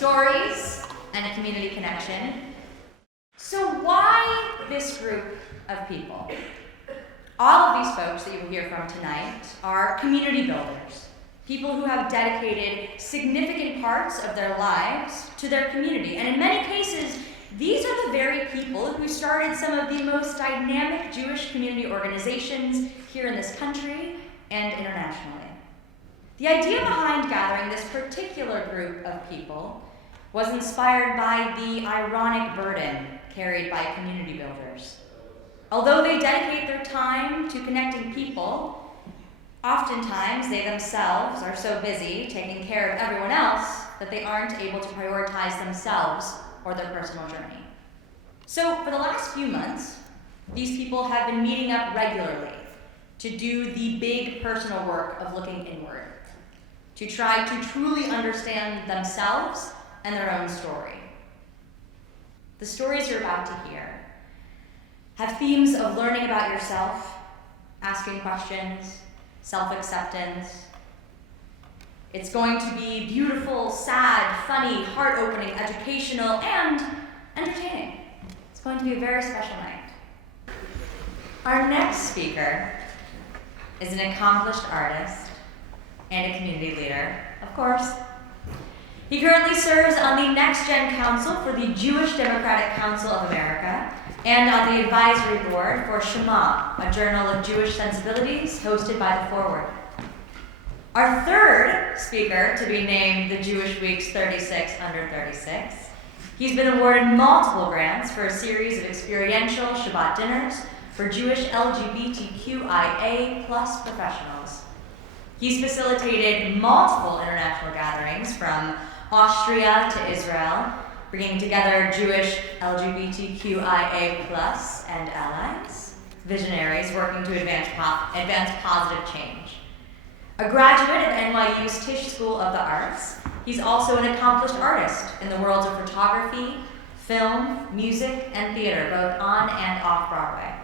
stories, and community connection. So why this group of people? All of these folks that you will hear from tonight are community builders, people who have dedicated significant parts of their lives to their community. And in many cases, these are the very people who started some of the most dynamic Jewish community organizations here in this country and internationally. The idea behind gathering this particular group of people was inspired by the ironic burden carried by community builders. Although they dedicate their time to connecting people, oftentimes they themselves are so busy taking care of everyone else that they aren't able to prioritize themselves or their personal journey. So for the last few months, these people have been meeting up regularly to do the big personal work of looking inward, to try to truly understand themselves and their own story. The stories you're about to hear have themes of learning about yourself, asking questions, self-acceptance. It's going to be beautiful, sad, funny, heart-opening, educational, and entertaining. It's going to be a very special night. Our next speaker is an accomplished artist and a community leader, of course. He currently serves on the Next Gen Council for the Jewish Democratic Council of America and on the advisory board for Shema, a journal of Jewish sensibilities hosted by The Forward. Our third speaker to be named the Jewish Week's 36 Under 36. He's been awarded multiple grants for a series of experiential Shabbat dinners for Jewish LGBTQIA+ professionals. He's facilitated multiple international gatherings from Austria to Israel, bringing together Jewish LGBTQIA+ and allies, visionaries working to advance positive change. A graduate of NYU's Tisch School of the Arts, he's also an accomplished artist in the worlds of photography, film, music, and theater, both on and off Broadway.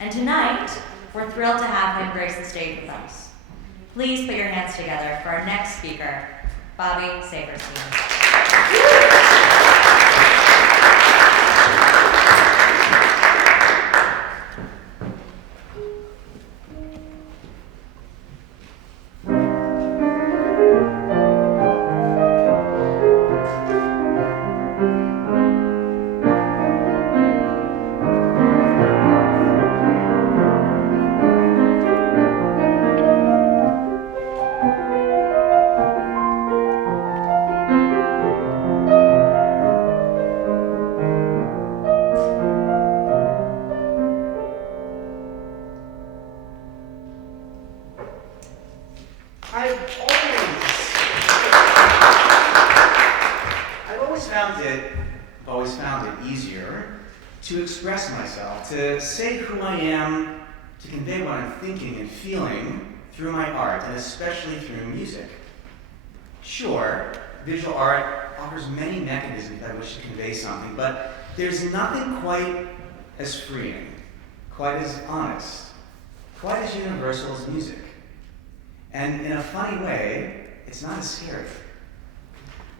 And tonight, we're thrilled to have him grace the stage with us. Please put your hands together for our next speaker, Bobby Saferstein. To express myself, to say who I am, to convey what I'm thinking and feeling through my art, and especially through music. Sure, visual art offers many mechanisms by which to convey something, but there's nothing quite as freeing, quite as honest, quite as universal as music. And in a funny way, it's not as scary.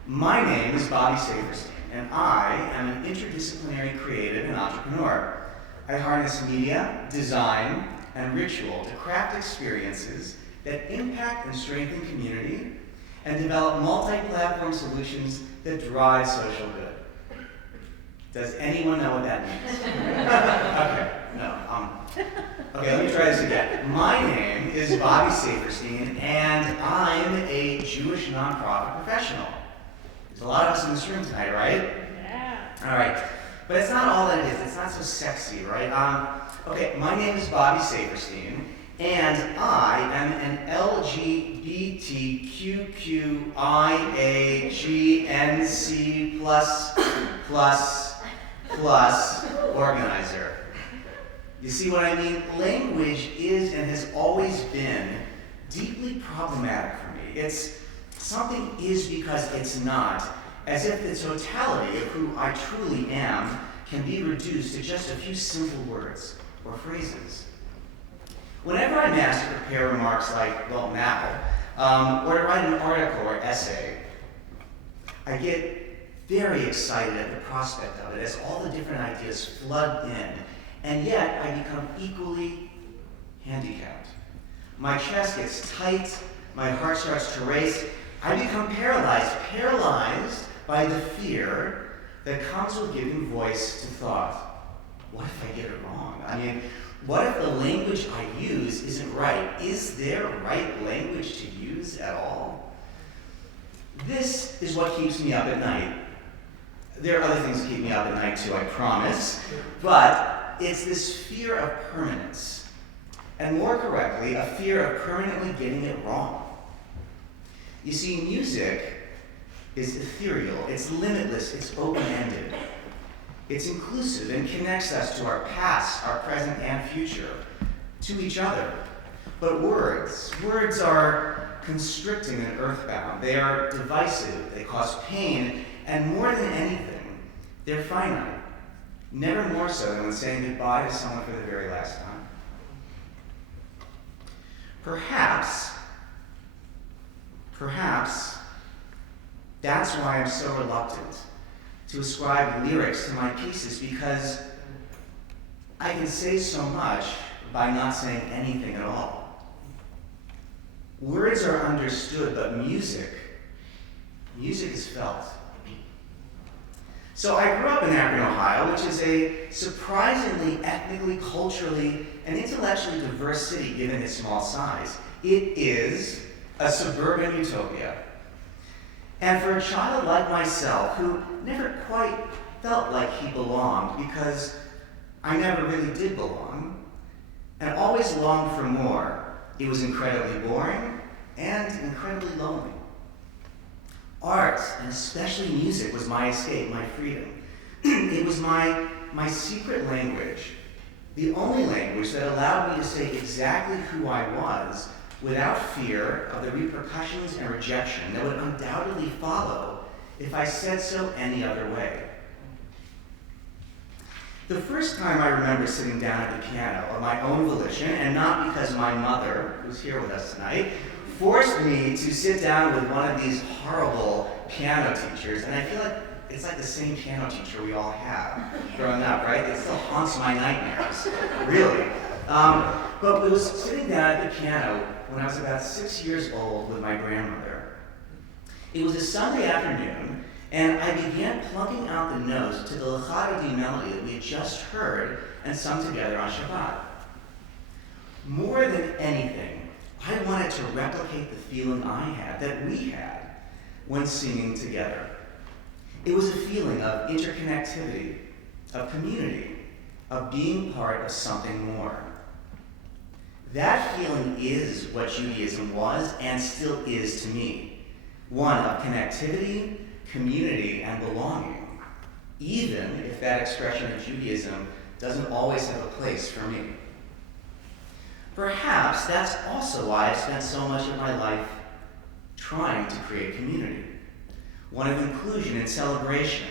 My name is Bobby Saferstein, and I am an interdisciplinary creative and entrepreneur. I harness media, design, and ritual to craft experiences that impact and strengthen community and develop multi-platform solutions that drive social good. Does anyone know what that means? Okay, no. Okay, let me try this again. My name is Bobby Saferstein, and I'm a Jewish nonprofit professional. There's a lot of us in this room tonight, right? Yeah. All right. But it's not all that it is. It's not so sexy, right? Okay, my name is Bobby Saferstein, and I am an LGBTQQIAGNC++ organizer. You see what I mean? Language is and has always been deeply problematic for me. It's something is because it's not, as if the totality of who I truly am can be reduced to just a few simple words or phrases. Whenever I'm asked to prepare remarks like, well, now, or to write an article or essay, I get very excited at the prospect of it as all the different ideas flood in, and yet I become equally handicapped. My chest gets tight, my heart starts to race. I become paralyzed by the fear that comes with giving voice to thought. What if I get it wrong? I mean, what if the language I use isn't right? Is there right language to use at all? This is what keeps me up at night. There are other things that keep me up at night too, I promise. But it's this fear of permanence. And more correctly, a fear of permanently getting it wrong. You see, music is ethereal, it's limitless, it's open-ended. It's inclusive and connects us to our past, our present, and future, to each other. But words are constricting and earthbound. They are divisive, they cause pain, and more than anything, they're finite. Never more so than when saying goodbye to someone for the very last time. Perhaps that's why I'm so reluctant to ascribe lyrics to my pieces, because I can say so much by not saying anything at all. Words are understood, but music is felt. So I grew up in Akron, Ohio, which is a surprisingly ethnically, culturally, and intellectually diverse city given its small size. It is a suburban utopia. And for a child like myself, who never quite felt like he belonged, because I never really did belong, and always longed for more, it was incredibly boring and incredibly lonely. Art, and especially music, was my escape, my freedom. It was my secret language, the only language that allowed me to say exactly who I was without fear of the repercussions and rejection that would undoubtedly follow if I said so any other way. The first time I remember sitting down at the piano of my own volition, and not because my mother, who's here with us tonight, forced me to sit down with one of these horrible piano teachers, and I feel like it's like the same piano teacher we all have growing up, right? It still haunts my nightmares, really. But it was sitting down at the piano when I was about 6 years old with my grandmother. It was a Sunday afternoon, and I began plucking out the notes to the L'Chadodi melody that we had just heard and sung together on Shabbat. More than anything, I wanted to replicate the feeling I had, that we had, when singing together. It was a feeling of interconnectivity, of community, of being part of something more. That feeling is what Judaism was and still is to me. One of connectivity, community, and belonging, even if that expression of Judaism doesn't always have a place for me. Perhaps that's also why I've spent so much of my life trying to create community. One of inclusion and celebration,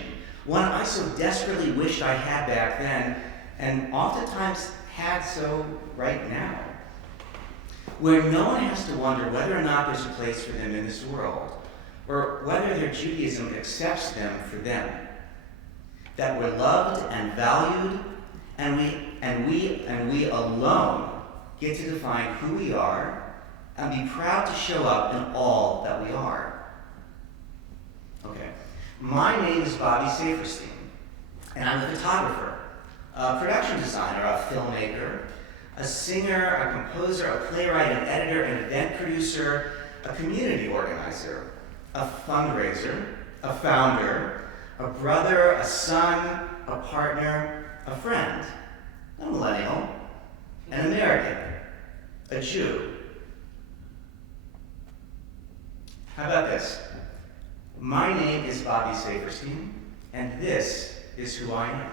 one I so desperately wished I had back then, and oftentimes had so right now, where no one has to wonder whether or not there's a place for them in this world, or whether their Judaism accepts them for them. That we're loved and valued, and we alone get to define who we are and be proud to show up in all that we are. Okay, my name is Bobby Saferstein, and I'm a photographer, a production designer, a filmmaker, a singer, a composer, a playwright, an editor, an event producer, a community organizer, a fundraiser, a founder, a brother, a son, a partner, a friend, a millennial, an American, a Jew. How about this? My name is Bobby Saferstein, and this is who I am.